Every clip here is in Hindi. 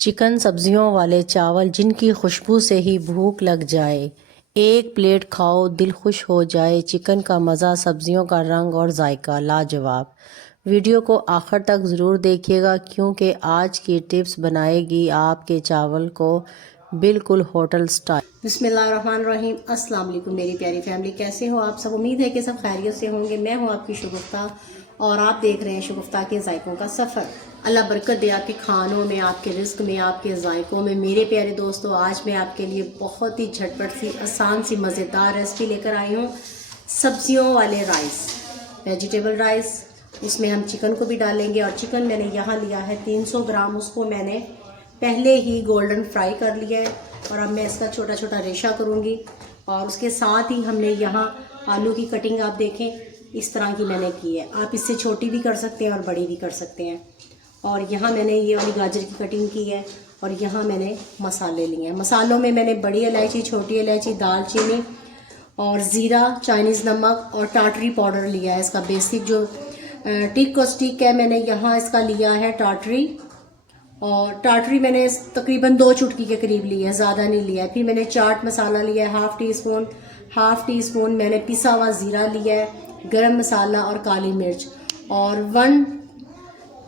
चिकन सब्जियों वाले चावल जिनकी खुशबू से ही भूख लग जाए। एक प्लेट खाओ दिल खुश हो जाए। चिकन का मज़ा, सब्जियों का रंग और जायका लाजवाब। वीडियो को आखिर तक ज़रूर देखिएगा क्योंकि आज की टिप्स बनाएगी आपके चावल को बिल्कुल होटल स्टाइल। बिस्मिल्लाहिर्रहमानिर्रहीम। अस्सलाम वालेकुम मेरी प्यारी फैमिली, कैसे हो आप सब? उम्मीद है कि सब खैरियत से होंगे। मैं हूं आपकी शगुफ्ता और आप देख रहे हैं शगुफ्ता के जायकों का सफ़र। अल्लाह बरकत दे आपके खानों में, आपके रिस्क में, आपके जायकों में। मेरे प्यारे दोस्तों, आज मैं आपके लिए बहुत ही झटपट सी, आसान सी, मज़ेदार रेसिपी लेकर आई हूँ। सब्जियों वाले राइस, वेजिटेबल राइस। उसमें हम चिकन को भी डालेंगे और चिकन मैंने यहाँ लिया है 300 ग्राम। उसको मैंने पहले ही गोल्डन फ्राई कर लिया है और अब मैं इसका छोटा छोटा रेशा करूँगी। और उसके साथ ही हमने यहाँ आलू की कटिंग आप देखें इस तरह की मैंने की है। आप इससे छोटी भी कर सकते हैं और बड़ी भी कर सकते हैं। और यहाँ मैंने ये वाली गाजर की कटिंग की है और यहाँ मैंने मसाले लिए हैं। मसालों में मैंने बड़ी इलायची, छोटी इलायची, दालचीनी और ज़ीरा, चाइनीज़ नमक और टाटरी पाउडर लिया है। इसका बेसिक जो टिक और स्टिक है, मैंने यहाँ इसका लिया है टाटरी। और टाटरी मैंने तकरीबन 2 चुटकी के करीब ली है, ज़्यादा नहीं लिया है। फिर मैंने चाट मसाला लिया है हाफ़ टी स्पून मैंने पिसा हुआ ज़ीरा लिया है, गरम मसाला और काली मिर्च और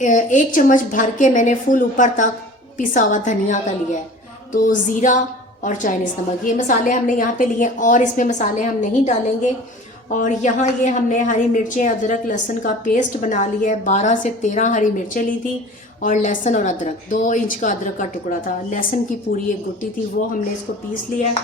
1 चम्मच भर के मैंने फुल ऊपर तक पिसा हुआ धनिया का लिया है। तो ज़ीरा और चाइनीज़ नमक, ये मसाले हमने यहाँ पे लिए और इसमें मसाले हम नहीं डालेंगे। और यहाँ ये हमने हरी मिर्चें, अदरक, लहसुन का पेस्ट बना लिया है। 12 से 13 हरी मिर्चें ली थी और लहसुन और अदरक, 2 इंच का अदरक का टुकड़ा था। लहसुन की पूरी 1 गुट्टी थी, वो हमने इसको पीस लिया है।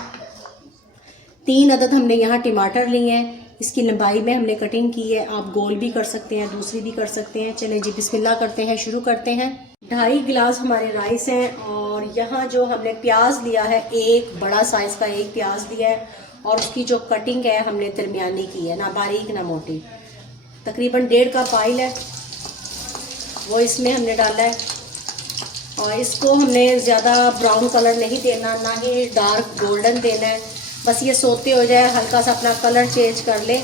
3 अदद हमने यहाँ टमाटर लिए हैं। इसकी लंबाई में हमने कटिंग की है। आप गोल भी कर सकते हैं, दूसरी भी कर सकते हैं। चलें जी, बिस्मिल्लाह करते हैं, शुरू करते हैं। 2.5 गिलास हमारे राइस हैं और यहाँ जो हमने प्याज लिया है, एक बड़ा साइज़ का 1 प्याज लिया है और उसकी जो कटिंग है हमने दरमियानी की है, ना बारीक ना मोटी। तकरीबन 1.5 कप ऑयल है, वो इसमें हमने डाला है। और इसको हमने ज़्यादा ब्राउन कलर नहीं देना, ना ही डार्क गोल्डन देना है। बस ये सोते हो जाए, हल्का सा अपना कलर चेंज कर ले।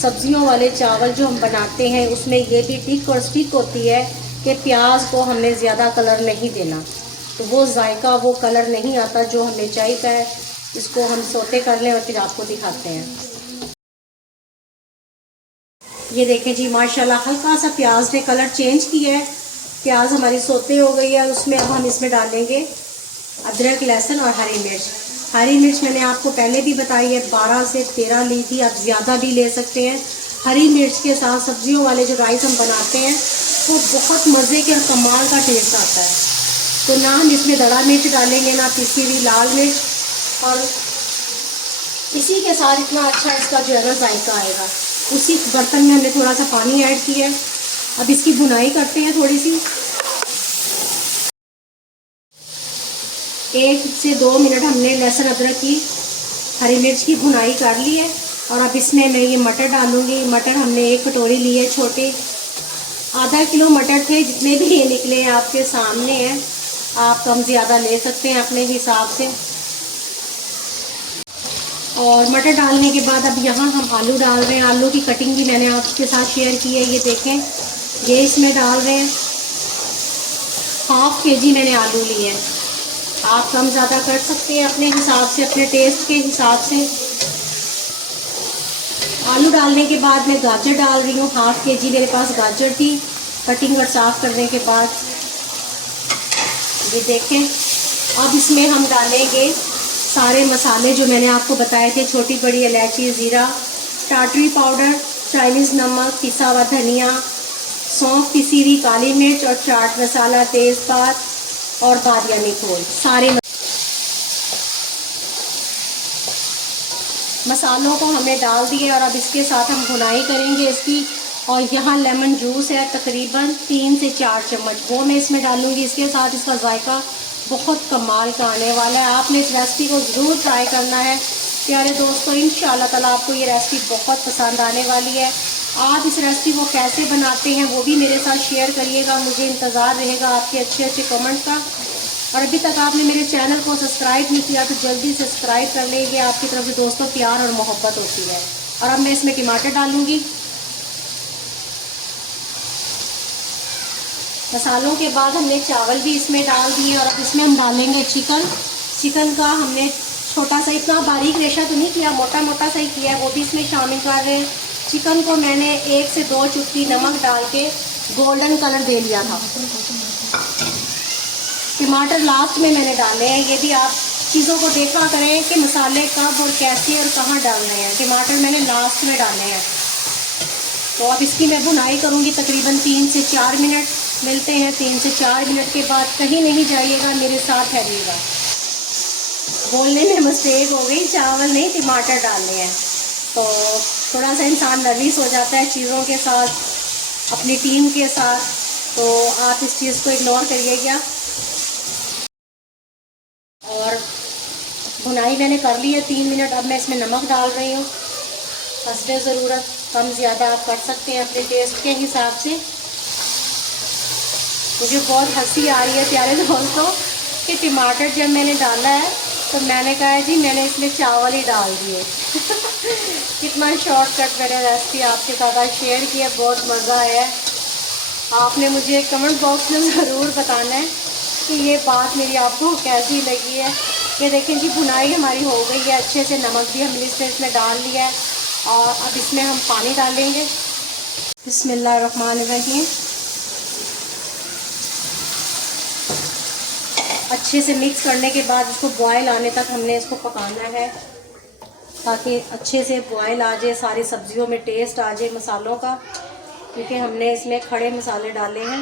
सब्जियों वाले चावल जो हम बनाते हैं उसमें ये भी टिक और स्टिक होती है कि प्याज को हमने ज़्यादा कलर नहीं देना, तो वो जायका, वो कलर नहीं आता जो हमें चाहिए है। इसको हम सोते कर लें और फिर आपको दिखाते हैं। ये देखें जी, माशाल्लाह हल्का सा प्याज ने कलर चेंज किया है। प्याज हमारी सोते हो गई है। उसमें अब हम इसमें डालेंगे अदरक, लहसुन और हरी मिर्च। हरी मिर्च मैंने आपको पहले भी बताई है, 12 से 13 ली थी, आप ज़्यादा भी ले सकते हैं। हरी मिर्च के साथ सब्जियों वाले जो राइस हम बनाते हैं वो बहुत मज़े के और कमाल का टेस्ट आता है। तो ना हम इसमें दड़ा मिर्च डालेंगे, ना पिसी हुई लाल मिर्च, और इसी के साथ इतना अच्छा इसका जो है ना जायका आएगा। उसी बर्तन में हमने थोड़ा सा पानी ऐड किया है। अब इसकी भुनाई करते हैं थोड़ी सी। 1 से 2 मिनट हमने लहसुन, अदरक की, हरी मिर्च की भुनाई कर ली है। और अब इसमें मैं ये मटर डालूंगी। मटर हमने 1 कटोरी ली है, छोटे। आधा किलो मटर थे, जितने भी ये निकले हैं आपके सामने हैं। आप कम ज़्यादा ले सकते हैं अपने हिसाब से। और मटर डालने के बाद अब यहाँ हम आलू डाल रहे हैं। आलू की कटिंग भी मैंने आपके साथ शेयर की है, ये देखें, ये इसमें डाल रहे हैं। हाफ़ केजी मैंने आलू लिए हैं। आप कम ज़्यादा कर सकते हैं अपने हिसाब से, अपने टेस्ट के हिसाब से। आलू डालने के बाद मैं गाजर डाल रही हूँ। हाफ़ केजी मेरे पास गाजर थी, कटिंग और साफ़ करने के बाद। ये देखें, अब इसमें हम डालेंगे सारे मसाले जो मैंने आपको बताए थे, छोटी बड़ी इलायची, ज़ीरा, टाटरी पाउडर, चाइनीज़ नमक, पिसा हुआ धनिया, सौंफ, पिसी हुई काली मिर्च और चाट मसाला, तेज़पात और बादियानी फूल। सारे मसालों को हमने डाल दिए और अब इसके साथ हम भुनाई करेंगे इसकी। और यहाँ लेमन जूस है तकरीबन 3 से 4 चम्मच, वो मैं इसमें डालूँगी। इसके साथ इसका जायका बहुत कमाल का आने वाला है। आपने इस रेसिपी को ज़रूर ट्राई करना है प्यारे दोस्तों। इंशाल्लाह ताला आपको ये रेसिपी बहुत पसंद आने वाली है। आप इस रेसिपी को कैसे बनाते हैं वो भी मेरे साथ शेयर करिएगा, मुझे इंतज़ार रहेगा आपके अच्छे अच्छे कमेंट का। और अभी तक आपने मेरे चैनल को सब्सक्राइब नहीं किया तो जल्दी सब्सक्राइब कर लेंगे। आपकी तरफ से दोस्तों प्यार और मोहब्बत होती है। और अब मैं इसमें टमाटर डालूँगी। मसालों के बाद हमने चावल भी इसमें डाल दिए और अब इसमें हम डालेंगे चिकन का हमने छोटा सा, इतना बारीक रेशा तो नहीं किया, मोटा मोटा सा ही किया है, वो भी इसमें शामिल कर रहे हैं। चिकन को मैंने 1 से 2 चुटकी नमक डाल के गोल्डन कलर दे लिया था। टमाटर लास्ट में मैंने डाले हैं। ये भी आप चीज़ों को देखा करें कि मसाले कब और कैसे और कहाँ डालने हैं। टमाटर मैंने लास्ट में डाले हैं। तो अब इसकी मैं भुनाई करूँगी तकरीबन 3 से 4 मिनट। मिलते हैं 3 से 4 मिनट के बाद। कहीं नहीं जाइएगा, मेरे साथ ठहरिएगा। बोलने में मिस्टेक हो गई, चावल नहीं टमाटर डालने हैं। तो थोड़ा सा इंसान नर्वस हो जाता है चीज़ों के साथ, अपनी टीम के साथ, तो आप इस चीज़ को इग्नोर करिएगा। और भुनाई मैंने कर ली है 3 मिनट। अब मैं इसमें नमक डाल रही हूँ हस्बे ज़रूरत, कम ज़्यादा आप कर सकते हैं अपने टेस्ट के हिसाब से। मुझे बहुत हंसी आ रही है प्यारे दोस्तों कि टमाटर जब मैंने डाला है तो मैंने कहा जी मैंने इसमें चावल ही डाल दिए। कितना शॉर्टकट मैंने रेसिपी आपके साथ शेयर किया, बहुत मज़ा आया। आपने मुझे कमेंट बॉक्स में ज़रूर बताना है कि ये बात मेरी आपको कैसी लगी है। ये देखें जी भुनाई हमारी हो गई है अच्छे से, नमक भी हमने इसमें डाल लिया है और अब इसमें हम पानी डालेंगे। बिस्मिल्लाहिर्रहमानिर्रहीम। अच्छे से मिक्स करने के बाद इसको बॉयल आने तक हमने इसको पकाना है ताकि अच्छे से बॉयल आ जाए, सारी सब्जियों में टेस्ट आ जाए मसालों का, क्योंकि हमने इसमें खड़े मसाले डाले हैं,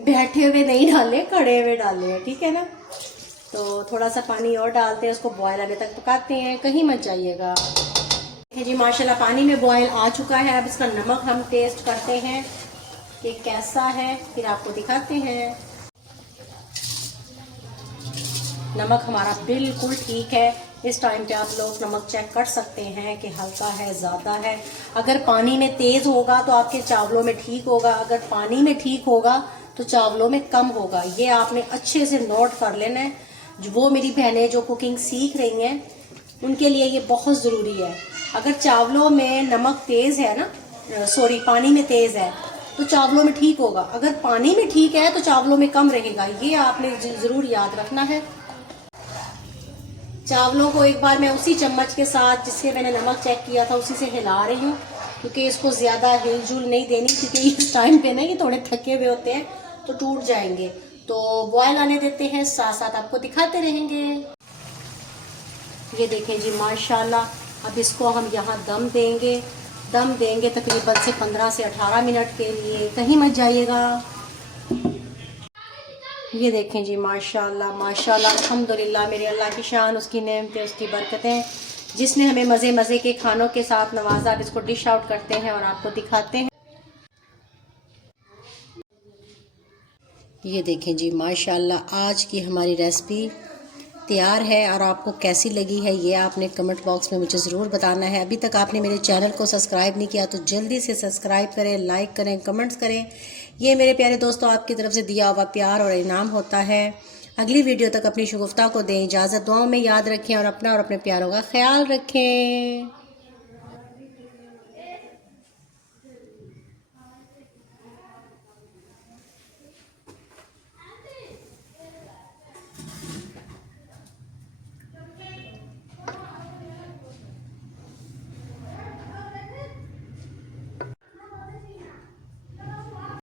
बैठे हुए नहीं डाले, खड़े हुए डाले हैं, ठीक है ना। तो थोड़ा सा पानी और डालते हैं, उसको बॉयल आने तक पकाते हैं, कहीं मत जाइएगा। जी माशाल्लाह पानी में बॉयल आ चुका है। अब इसका नमक हम टेस्ट करते हैं कि कैसा है, फिर आपको दिखाते हैं। नमक हमारा बिल्कुल ठीक है। इस टाइम पे आप लोग नमक चेक कर सकते हैं कि हल्का है, ज़्यादा है। अगर पानी में तेज़ होगा तो आपके चावलों में ठीक होगा, अगर पानी में ठीक होगा तो चावलों में कम होगा। ये आपने अच्छे से नोट कर लेना है। वो मेरी बहनें जो कुकिंग सीख रही हैं उनके लिए ये बहुत ज़रूरी है। अगर चावलों में नमक तेज़ है ना, पानी में तेज़ है तो चावलों में ठीक होगा, अगर पानी में ठीक है तो चावलों में कम रहेगा। ये आपने ज़रूर याद रखना है। चावलों को एक बार मैं उसी चम्मच के साथ जिससे मैंने नमक चेक किया था उसी से हिला रही हूँ, क्योंकि इसको ज़्यादा हिलजुल नहीं देनी, क्योंकि इस टाइम पे ना ये थोड़े थके हुए होते हैं तो टूट जाएंगे। तो बॉयल आने देते हैं, साथ साथ आपको दिखाते रहेंगे। ये देखें जी माशाल्लाह। अब इसको हम यहाँ दम देंगे तकरीबन से 15 से 18 मिनट के लिए, कहीं मत जाइएगा। ये देखें जी माशाल्लाह माशाल्लाह अल्हम्दुलिल्लाह, मेरे अल्लाह की शान, उसकी नेमतें, उसकी बरकतें, जिसने हमें मज़े मज़े के खानों के साथ नवाजा। अब इसको डिश आउट करते हैं और आपको दिखाते हैं। ये देखें जी माशाल्लाह आज की हमारी रेसिपी तैयार है और आपको कैसी लगी है ये आपने कमेंट बॉक्स में मुझे ज़रूर बताना है। अभी तक आपने मेरे चैनल को सब्सक्राइब नहीं किया तो जल्दी से सब्सक्राइब करें, लाइक करें, कमेंट्स करें। ये मेरे प्यारे दोस्तों आपकी तरफ से दिया हुआ प्यार और इनाम होता है। अगली वीडियो तक अपनी शगुफ्ता को दें इजाज़त, दुआओं में याद रखें और अपना और अपने प्यारों का ख्याल रखें।